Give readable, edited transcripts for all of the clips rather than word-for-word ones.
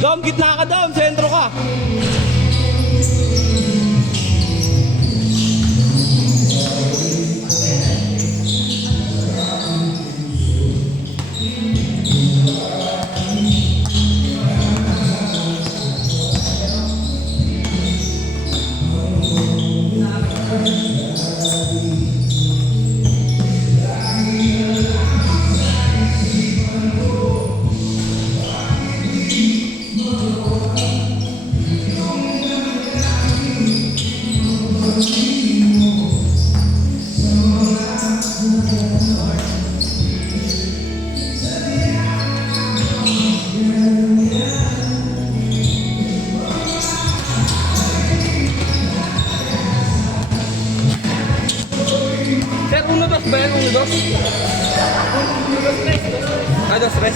Dom, gitna ka Dom, sentro ka. Sir, 1-2 ba yan? 1-2? 2-3.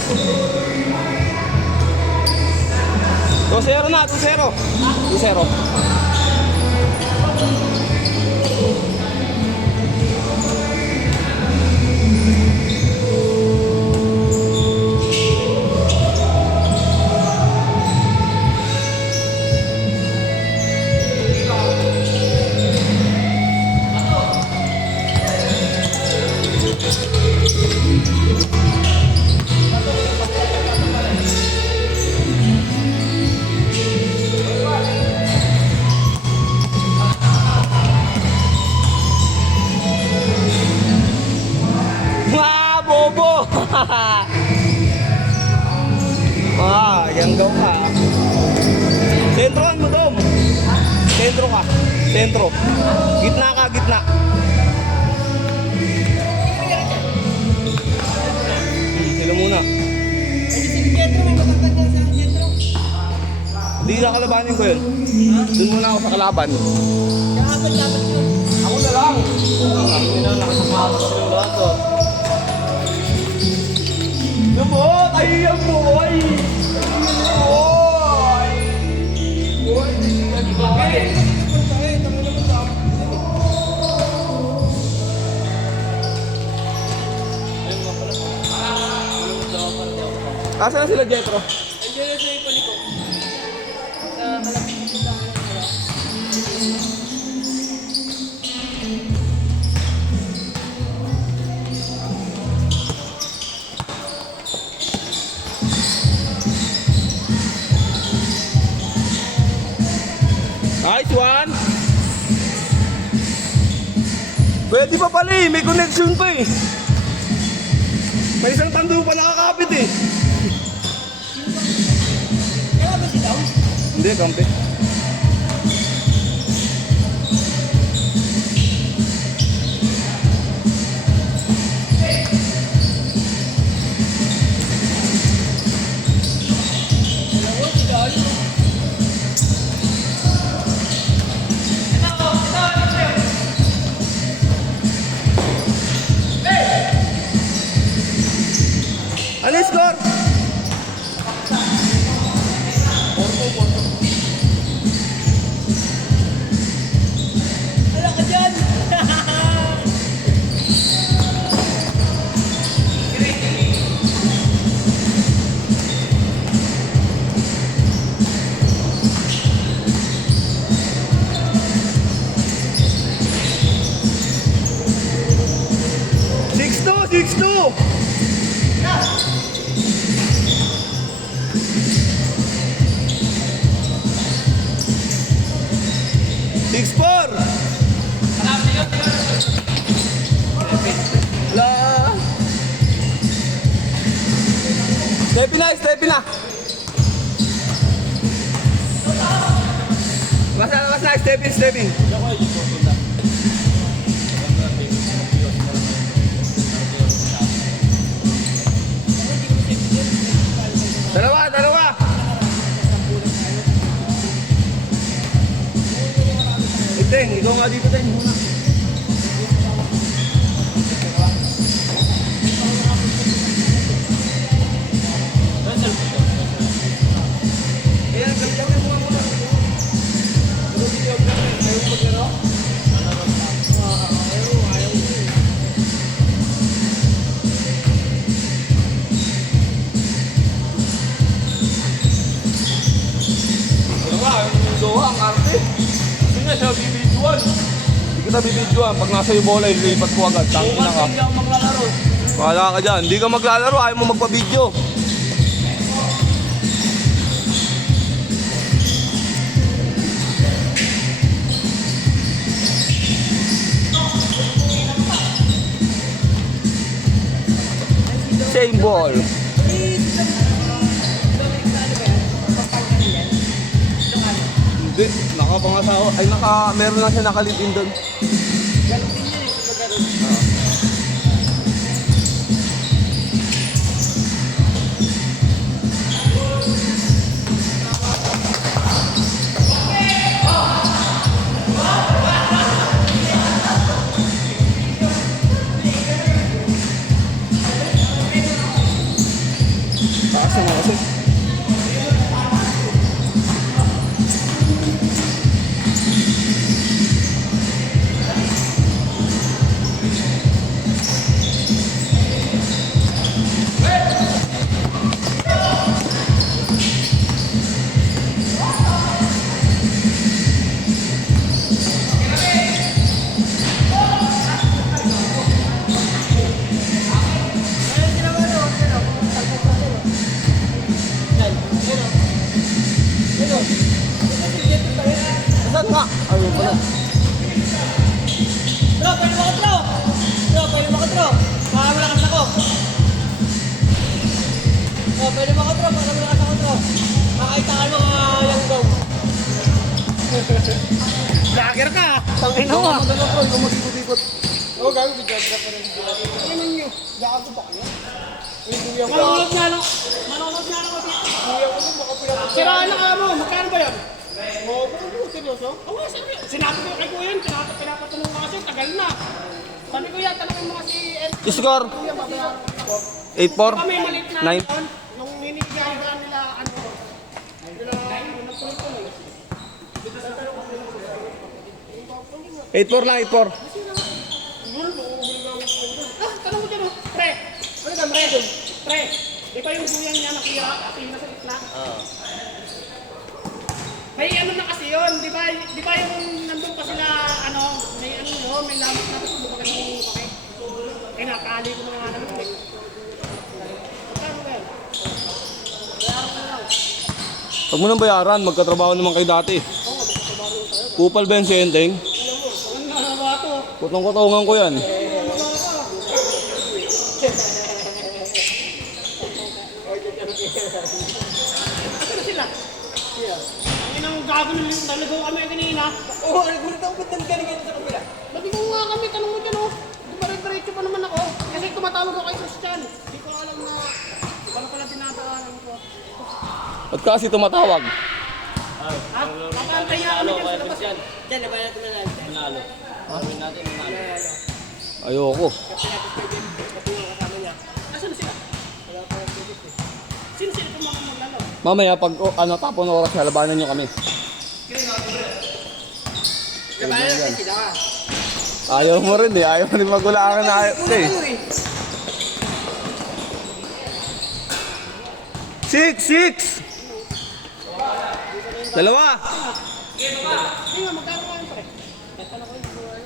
2-0 na, 2-0. 2-0. Bobo! Yan daw ka. Sentroan mo, Dom. Sentro ka. Sentro. Gitna ka, gitna. Sila muna. Hindi na kalabanin ko yun. Doon muna ako sa kalaban. Ako na lang. Hindi na nakasama ako sa silang lahat to. Yan po! Ayan po! Ay! Asa na sila, Jetro? Andiyan na sa ipalikot. Sa malapit na sa akin. 1. Pwede pa pala eh, may connection pa eh. May isang tando pa nakakapit eh. Kaya ba si Daw? Hindi, kampi. Ano yung score? 4-4. Wala ka dyan! 6-2! 6-4! La. Stepin na, stepin na. Mas na, stepin. Dalawa. Iteng, ikaw nga dito, Teng. kita bibidyoan. Pag nasa iyo bola, ilipat ko agad. Tangin na ka. Hindi ako maglalaro. Wala ka dyan. Hindi ka maglalaro. Ayaw mo magpa-video. Same ball. Hindi. Nakapangasawa. Ay, meron lang siya nakalitin doon. Ganun din yun eh. Pagkaroon. Taas naman kasi. Saan nga? Ayun pala. Bro, pwede mo ka bro. Bro, pwede mo ka bro. Malakas ako. Bro, pwede mo ka bro. Malakas ako bro. Makaitaan mo yung go. Lager ka. Tangin Ikaw ka magano bro, ikaw mag-ikot-ikot. Oo, gago. Bidyo-bidyo pa rin. Ano nyo? Gago ba kayo? Manonood nga lang. Manonood nga lang ako dito. Kuya ko dun, baka pinapagod. Siraan na ka mo. Magkano ba yan? Oo, seryoso? Oo, seryoso. Sinabi ko kay Kuya yun. Pinapatanong mo kasi. Tagal na. Sabi ko yan, tanongin mo kasi. Score? Kuya, babayaran ko. 8-4? Kami maliit na 9? yun. Nung hinihigahigaan nila, ano, nagtuloy-tuloy. 8-4 lang, 8-4. Tanong mo dyan, oh. Pre. Ano ka, pre? Pre. Di ba yung buyan niya nakira? Ati na sa gitna? Oo. May ano na kasi yun, di ba yung nandun pa sila, ano, may ano yun, may lamot na kasi buka kasi yung bakit. Eh, nakali ko mga naman. Magkano ba yan? Bayaran ko na lang. Huwag mo nang bayaran, magkatrabaho naman kayo dati. Oo, magkatrabaho ko sa'yo. Kupal ba yung si Enteng? Ano na ba ito? Kutong-kutungan ko yan. Ano sila? Ang inang gago naligaw kami kanina. Oo, nagulat ako ba't naligaw sa kabila? Naligaw nga kami, tanong mo dyan oh. Dumare-diretso pa naman ako. Kasi tumatawag ako kay Christian. Hindi ko alam na ano pala tinatawanan ko. At kasi tumatawag. Ha? Papantay niya kami dyan sa labas. Diyan, na ba natin manalo? Gawin natin manalo. Ayoko. Asan sila? Sino sila itong mga maglalo? Mamaya, pag tapon na oras na, labanan nyo kami. Kabayan natin sila. Ayaw mo rin eh. Ayaw mo rin magulangan na ayaw ka eh. 6! Dalawa! Hindi nga, magkano nga yun pre?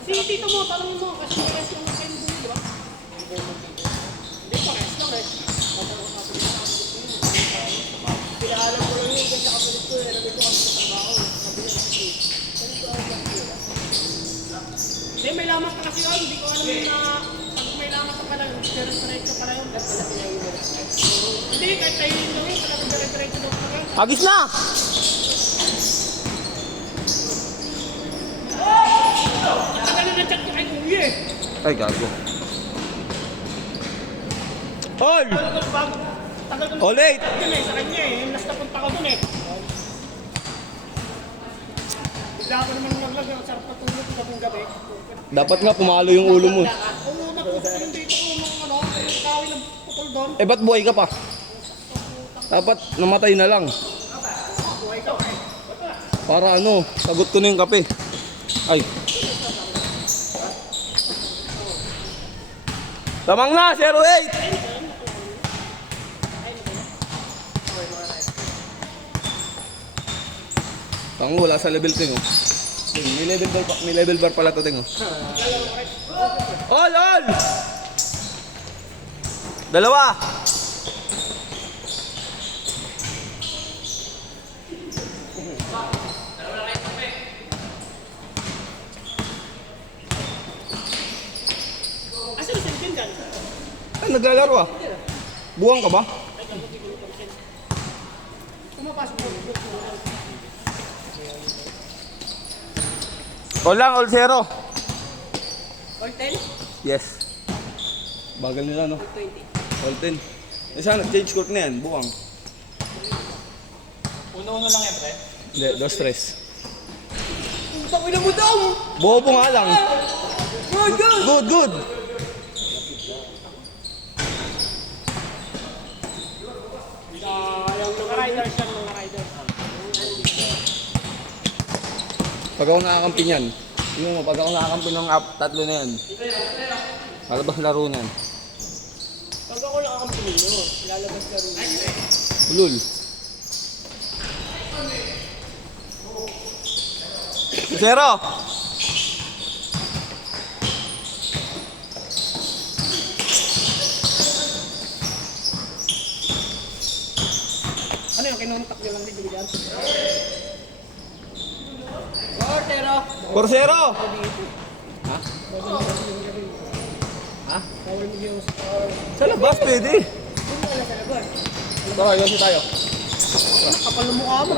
Si tito mo, tanongin mo. Kasi may rest lang kayo dito, di ba? Hindi pa, rest lang eh. Pinaalam ko lang yun kasi kapalit ko eh. Nandito kami sa trabaho. Sabi niya, kasi ganito ako lang. Hindi, may lamas ka kasi yun. Hindi ko alam yun na pag may lamas ka pala, dire-diretso pala yun. Hindi, kahit tayo yun lang yun. Talagang dire-diretso daw pala yun. Agis na! Tagal na chat ko kay Kuya eh. Ay, gago. Hoy! Tagal ko na Oh, late! yun eh, sa kanya eh. Yung last na punta ko dun eh. Bigla ako naman naglag, ang sarap na tulog ko kapong gabi. Dapat nga pumalo yung ulo mo. Oo, napunta yung dito ko nung ano, yung kawin ng putol doon. Eh, ba't buhay ka pa? Dapat namatay na lang. Buhay ka eh. Para ano, sagot ko na yung kape. Ay. Tamang na, 08! Tango, wala sa level 10 oh. May level bar pala to, Ting. All! Dalawa! Asa na sinitin dyan? Ay, naglalaro ah. Buwang ka ba? Pumapasok mo. All lang, all zero. All 10? Yes. Bagal nila, no? All 20. All 10. Eh, sana, change court na yan, buwang. Uno-uno lang yan, pre. Hindi, dos tres. Putang ina mo daw! Bobo nga lang. Good. Sayang mga riders yan, mga riders. Pag ako nakakampi niyan, tingnan mo, pag ako nakakampi ng tatlo na yan, lalabas laro na yan. Pag ako nakakampi ninyo, lalabas laro ninyo. Ulul. Zero! Ano yung kinontak nyo lang din dyan? Portero! Por zero! Ha? Power millions. Sa labas, pwede. Tara, yosi tayo. Kapal ng mukha mo,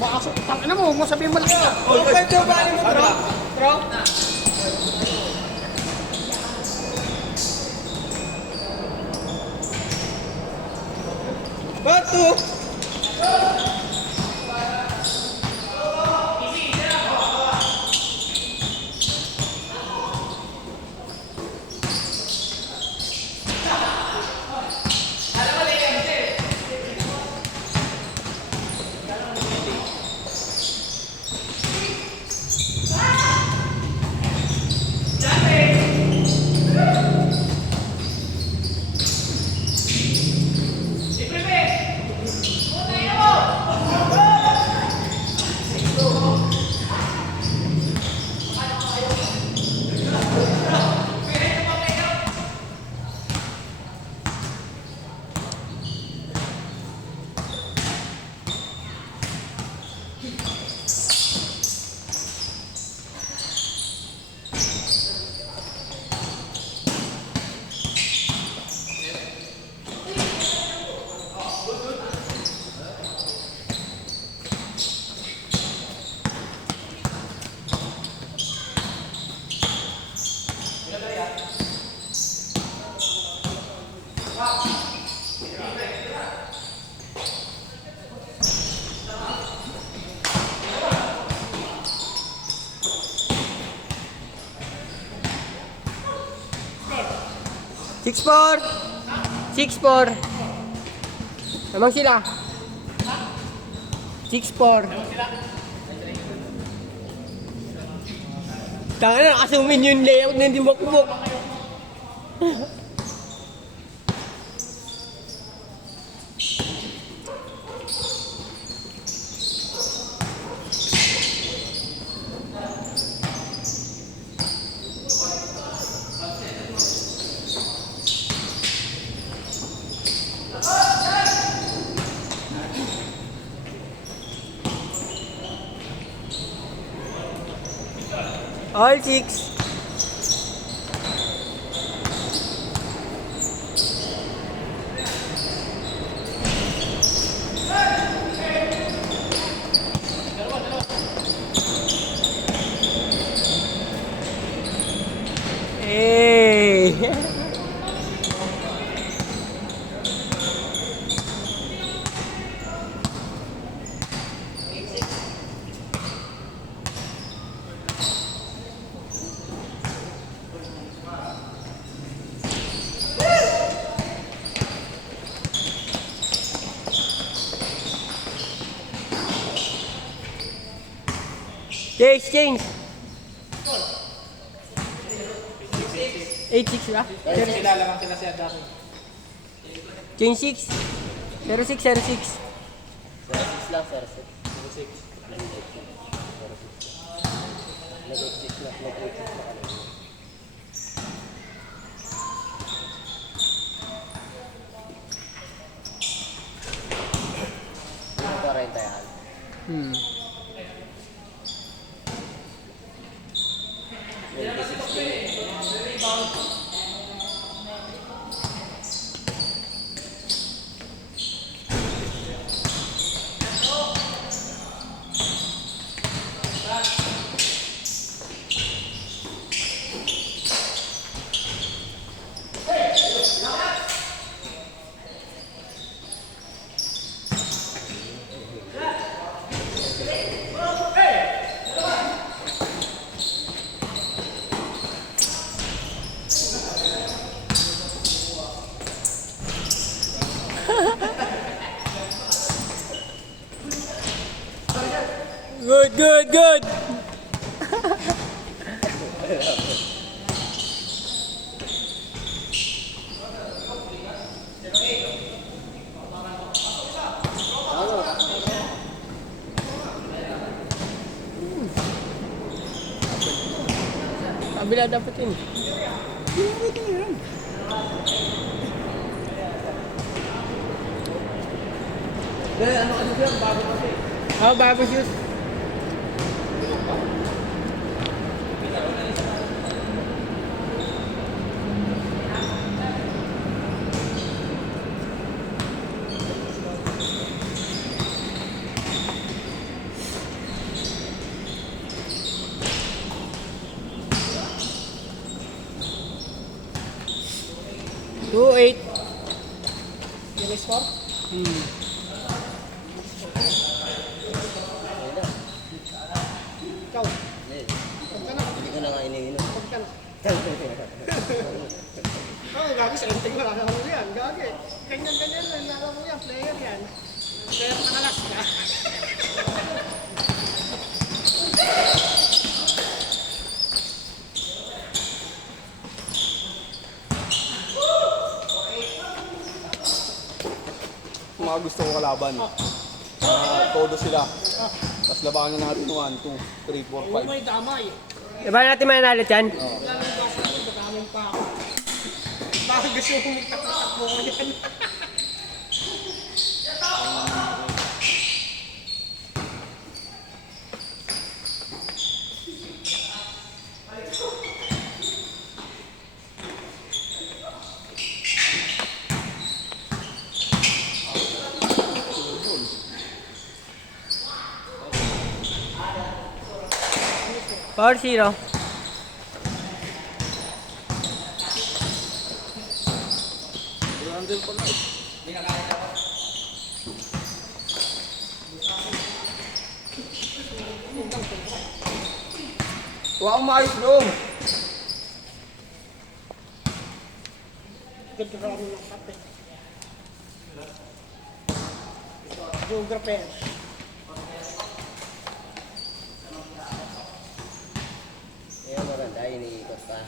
baka tangina mo, mo sabihin malaki ka. Pwede ba mo, bro? Batu! Six four. Namang sila. 6-4. Tanga na, nakasumin yung layout na hindi makubok. All 6. Hey. Change. 8-6 ba? Kilala kang sila siya dati. Change 6. 06. 6 lang, sir. 6. Nag-exist na kami. Ano 40 yan? Hmm. 2016. Good, good, good. Kabila dapat yun. Ano kasi siya, bago kasi. Oh, bago shoes. Two eight. Yung score? Hmm. Ikaw, Hindi. huwag ka na. Hindi ko na nga iniinom. Huwag ka na. Oo, gagi, sa enting wala ka naman yan. Gagi. Ganyan-ganyan lang, nala mo yan, player yan. Player makalas ka. Mga gusto ko kalaban. Todo sila. Tapos labanan natin 1, 2, 3, 4, Oo, may damay. Diba natin mananalit yan? Lalo yung basa ko, dadamay pa ako. Bakit gusto mo takbo ko yan? Power zero. Handle pa na eh. Huwag kang maayos doon. Ganda ka rin ng kape. Geographer. Kaya maganda, iniikot pa.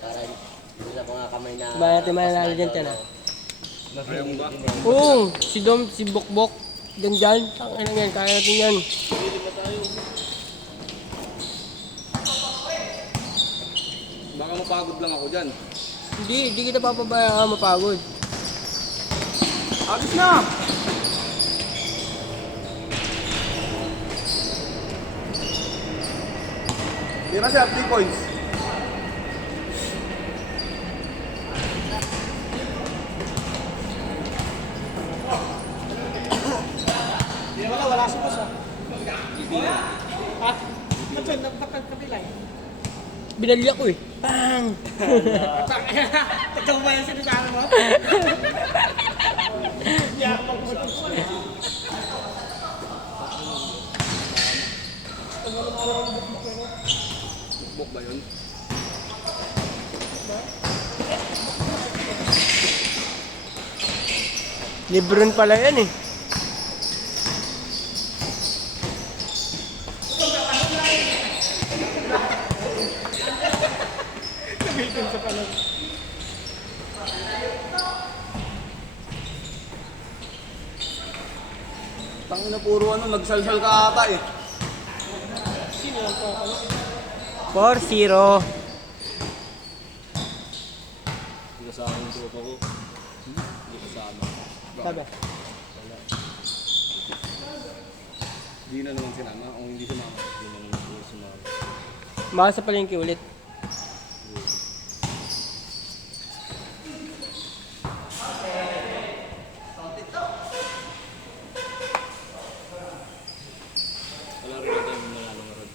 Para hindi na mga kamay na... Diba natin mananalit yan yan ah? Ayaw mo ba? Oo, si Dom, si Bokbok. Ganyan, tangin lang yan, kaya natin yan. Baka mapagod lang ako dyan. Hindi kita papabayaan mapagod. Agis na! Tira siya, 3 points. Wala si boss ah. Ha? Ba't yun? Ba't nagpapilay? Binali ako eh. Bang! Ikaw ba yung sinasabi mo? Yak magputos. Bukbok ba yun? Lebron pala yan eh. Sabihin sa palag. Tangina puro ano, nagsalsal ka ata eh. Si Sino yan po? 4-0. Hindi kasama yung tropa ko. Hindi kasama. Sabi. Hindi na naman sinama. Kung hindi sinama, hindi na naman sila sumama. Baka sa palengke ulit. Wala rin na tayo nanalo nga ron.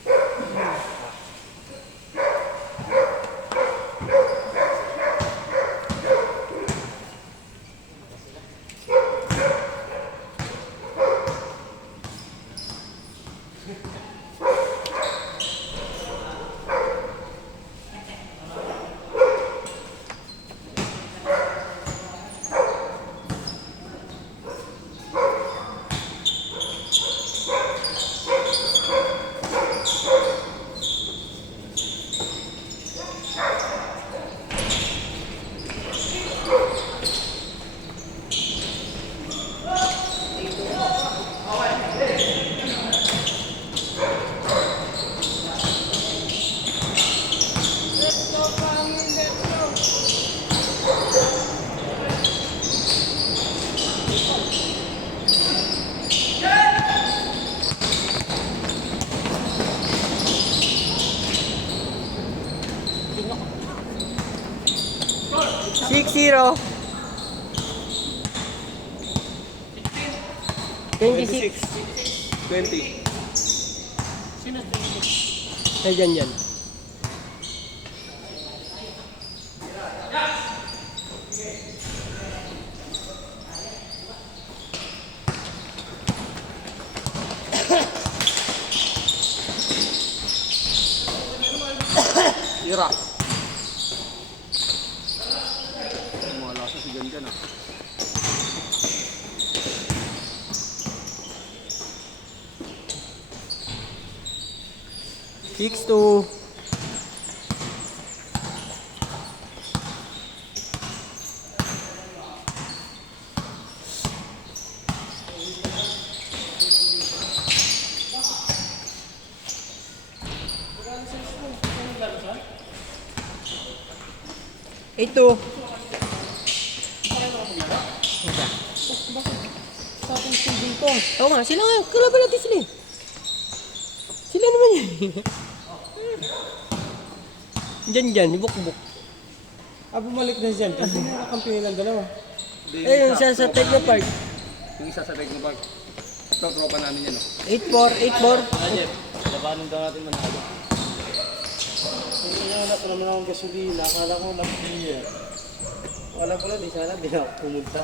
Zero. 26. 20. Ay, dyan. Ira. Mga lasa si Gangan ah. Six to Ito. Sa ating student ko. Oo nga, sila nga. Kalaban natin sila eh. Sila naman yan. Dyan, buk-buk. Bumalik na siya. Kasi nakakampiyon ng dalawa. Eh, yung isa sa Technopark. Yung isa sa Technopark. Ito, tropa namin yan oh. 8-4. Labanan daw natin manalo. Wala pa naman akong gasolina. Akala ko last year. Wala pala, di sana di na ako pumunta.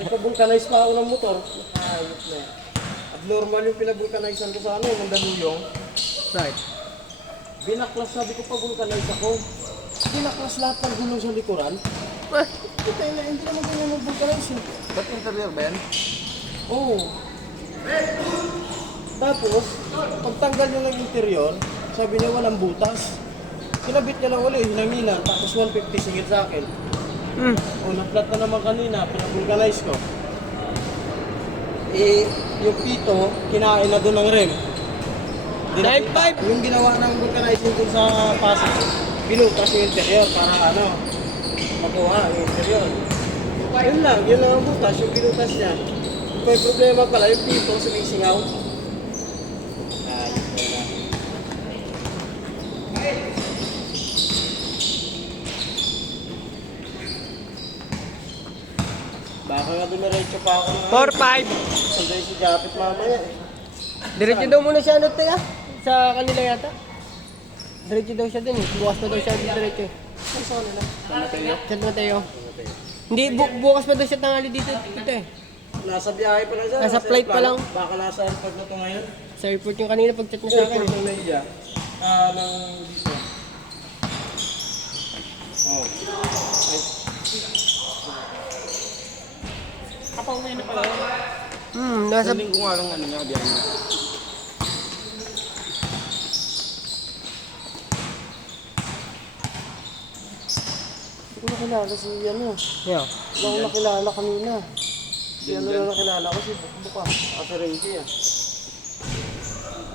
Ipabulkanize pa ako ng motor. Ayot na. Abnormal yung pinabulkanizean ko sa Mandaluyong. Right. Binaklas, sabi ko pabulkanize ako. Binaklas lahat ng gulong sa likuran. Kita na, hindi naman ganyan mag-vulcanize. Ba't interior ba yan? Oo. Tapos, pagtanggal nyo ng interior, sabi niya walang butas. Kinabit niya lang ulit, hinanginan, tapos 150 singit sa akin. O, na-flat na naman kanina, pinag-vulcanize ko. Eh, yung pito, kinain na doon ng rem. 9.5. Yung ginawa ng vulcanizing doon sa pasok, binutas yung interior para makuha yung interior. Yun lang ang butas, yung binutas niya. May problema pala, yung pito sumisingaw. Baka nga dumiretso pa ako ng 4-5. sanday si Japit mamaya eh. Diretso daw muna siya sa kanila yata. Diretso daw siya din eh. Bukas pa daw siya diretso. Saan sa kanila? San Mateo. Hindi, bukas pa daw siya tangali dito eh. Nasa biyahe pa lang siya. Nasa flight pa lang. Baka nasa airport na ito ngayon. Sa airport yung kanina pag-chat niya sa akin. Airport ng Naiya. Ng dito. Oh. Kapauwi na pala. Nasa... Saling ko nga lang nga biyahe na. Hindi ko nakilala si Yeah. Wala akong nakilala kanina. Si na nakilala ko si Bukbuk ah. Ate Renji ah.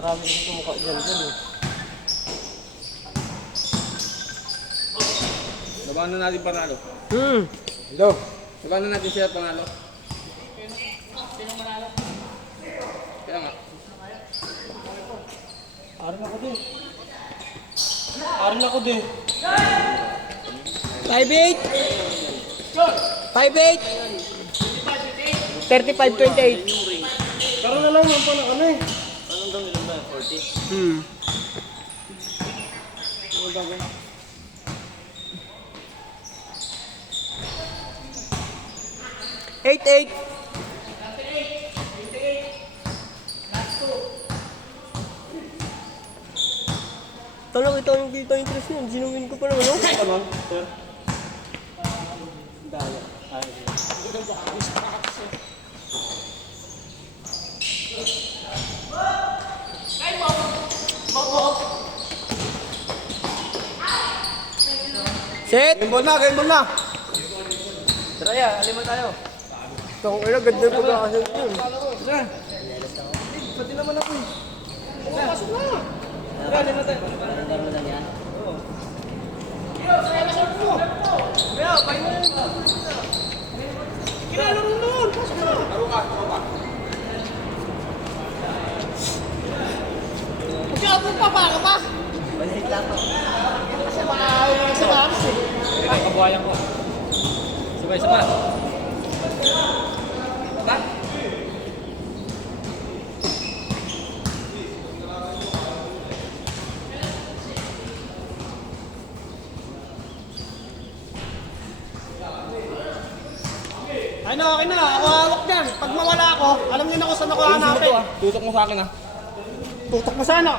Marami kasi kumukha dyan eh. Labanan natin panalo. Hello. Labanan natin siya panalo. Kaya nga. Arin ako din. Arin ako din. 5'8". 5'8". 35-28. Pero na lang yung pala kami. Hmm. Eight. Talo kita yung kita interest niyan. Sinuwin ko pa naman. No? Ano? Sir? Set! Game ball na. Tara ya, alin mo tayo. Tong ina, ganda yung pagkakasin yun. Pati naman ako eh. Laro lang yan. Kinalaro nun! Pasok na! Magkabong pa ba ka pa? Balik lang ako. Kasi maaari sa Mars eh. Kabuhayan ko. Sabay. Ano, okay na. Ako hawak dyan. Pag mawala ako, alam niyo na kung saan ako hanapin. Tutok mo sa akin ah. Tutok mo sana.